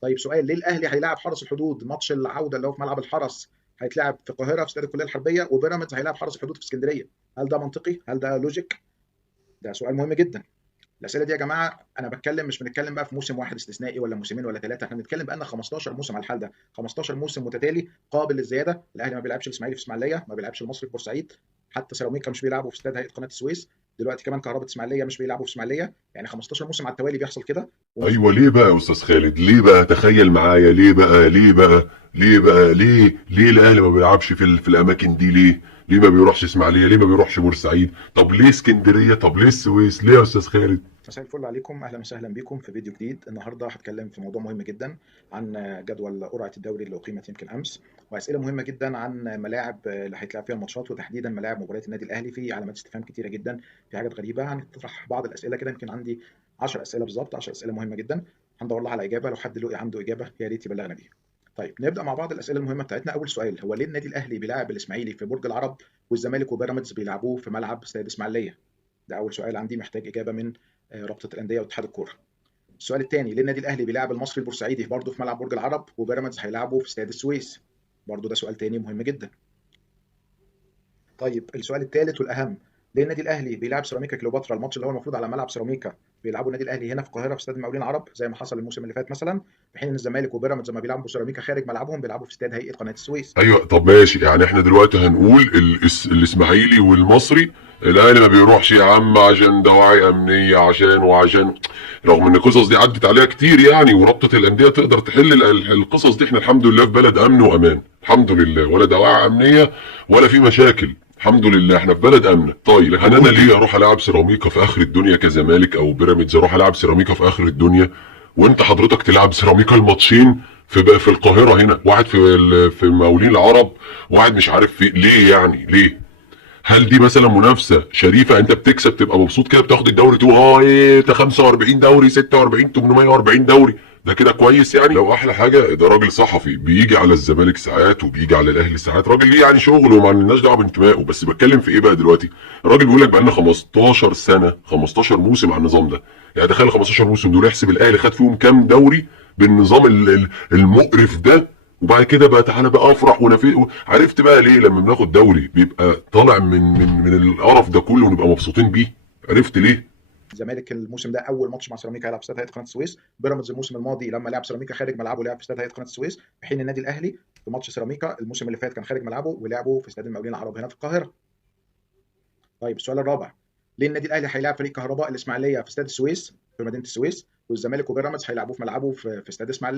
طيب سؤال، ليه الاهلي هيلاعب حرس الحدود ماتش العوده اللي هو في ملعب الحرس هيتلعب في القاهره في استاد الكليه الحربيه، وبيراميدز هيلاعب حرس الحدود في اسكندريه؟ هل ده منطقي؟ هل ده لوجيك؟ ده سؤال مهم جدا. الاسئله دي يا جماعه انا بتكلم، مش بنتكلم بقى في موسم واحد استثنائي ولا موسمين ولا ثلاثه، احنا بنتكلم بقى لنا 15 موسم على الحال ده، 15 موسم متتالي قابل للزياده. الاهلي ما بيلعبش الاسماعيلي في اسماعيليه، ما بيلعبش المصري في بورسعيد، حتى سيراميكا مش بيلعبوا في استاد هيئه قناه السويس، دلوقتي كمان كهرباء اسماعيليه مش بيلعبوا في اسماعيليه، يعني 15 موسم على التوالي بيحصل كده. ومش ايوه، ليه بقى يا استاذ خالد؟ ليه بقى؟ تخيل معايا، ليه الاهلي ما بيلعبش في الاماكن دي؟ ليه ما بيروحش اسماعيليه؟ ليه ما بيروحش بورسعيد؟ طب ليه اسكندريه؟ طب ليه السويس؟ ليه يا استاذ خالد؟ مساء الفل عليكم، اهلا وسهلا بكم في فيديو جديد. النهارده هتكلم في موضوع مهم جدا عن جدول قرعه الدوري اللي اقيمت يمكن امس، واسئله مهمه جدا عن ملاعب اللي هيتلعب فيها الماتشات، وتحديدا ملاعب مباريات النادي الاهلي. في علامات استفهام كتيره جدا، في حاجات غريبه. هنطرح بعض الاسئله كده، يمكن عندي 10 اسئله بالظبط، 10 اسئله مهمه جدا هندور لها على اجابه. لو حد له عنده اجابه يا ريت يبلغنا بيها. طيب نبدا مع بعض الاسئله المهمه بتاعتنا. اول سؤال هو ليه النادي الاهلي بيلاعب الاسماعيلي في برج العرب والزمالك وبيراميدز بيلعبوه في ملعب استاد اسماعيليه؟ ده اول سؤال عندي محتاج اجابه من رابطه الانديه واتحاد الكوره. السؤال الثاني، ليه النادي الاهلي بيلعب المصري البورسعيدي برضه في ملعب برج العرب وبيراميدز هيلعبه في استاد السويس؟ برضه ده سؤال تاني مهم جدا. طيب السؤال الثالث والاهم، ليه النادي الاهلي بيلعب سيراميكا كليوباترا الماتش اللي هو المفروض على ملعب سيراميكا بيلعبوا النادي الاهلي هنا في القاهره في استاد المقاولين العرب زي ما حصل الموسم اللي فات مثلا، في حين ان الزمالك وبيراميدز لما بيلعبوا سيراميكا خارج ملعبهم بيلعبوا في استاد هيئه قناه السويس؟ ايوه، طب ماشي، يعني احنا دلوقتي هنقول الاسماعيلي والمصري الاهلي ما بيروحش يا عم عشان دواعي امنيه، عشان رغم ان القصص دي عدت عليها كتير يعني، ورابطه الانديه تقدر تحل القصص دي. احنا الحمد لله في بلد امن وامان، الحمد لله، ولا دواعي امنيه ولا في مشاكل، الحمد لله احنا في بلد امنه. طيب لكن انا ليه اروح العب سيراميكا في اخر الدنيا كزمالك او بيراميدز؟ اروح العب سيراميكا في اخر الدنيا وانت حضرتك تلعب سيراميكا الماتشين في القاهره هنا، واحد في مقاولين العرب، واحد مش عارف في ليه، يعني ليه؟ هل دي مثلا منافسه شريفه؟ انت بتكسب تبقى مبسوط كده، بتاخد الدوري تقول اه ايه ده 45 دوري 46 840 دوري، ده كده كويس يعني؟ لو احلى حاجه ده راجل صحفي بيجي على الزمالك ساعات وبيجي على الاهلي ساعات، راجل ليه يعني شغله وما لناش دعوه بانتمائه. بس بتكلم في ايه بقى دلوقتي؟ الراجل بيقول لك بقى لنا 15 سنه، 15 موسم على النظام ده. يعني تخيل 15 موسم دول، احسب الاهلي خد فيهم كام دوري بالنظام المقرف ده. وبعد كده بقى تعالى بقى افرح ونفي. عرفت بقى ليه لما بناخد دوري بيبقى طالع من القرف ده كله ونبقى مبسوطين بيه؟ عرفت ليه؟ الزمالك الموسم ده اول ماتش مع سيراميكا هيلعب في استاد هيئه قناه السويس، بيراميدز الموسم الماضي لما لعب سيراميكا خارج ملعبه لعب في استاد هيئه قناه السويس، في حين النادي الاهلي في ماتش سيراميكا الموسم اللي فات كان خارج ملعبه ولعبه في استاد المقاولين العرب هنا في القاهره. طيب السؤال الرابع، ليه النادي الاهلي هيلاعب فريق كهرباء الاسماعيليه في استاد السويس في مدينه السويس، والزمالك وبيراميدز هيلعبوه في ملعبه في استاد اسماعيليه؟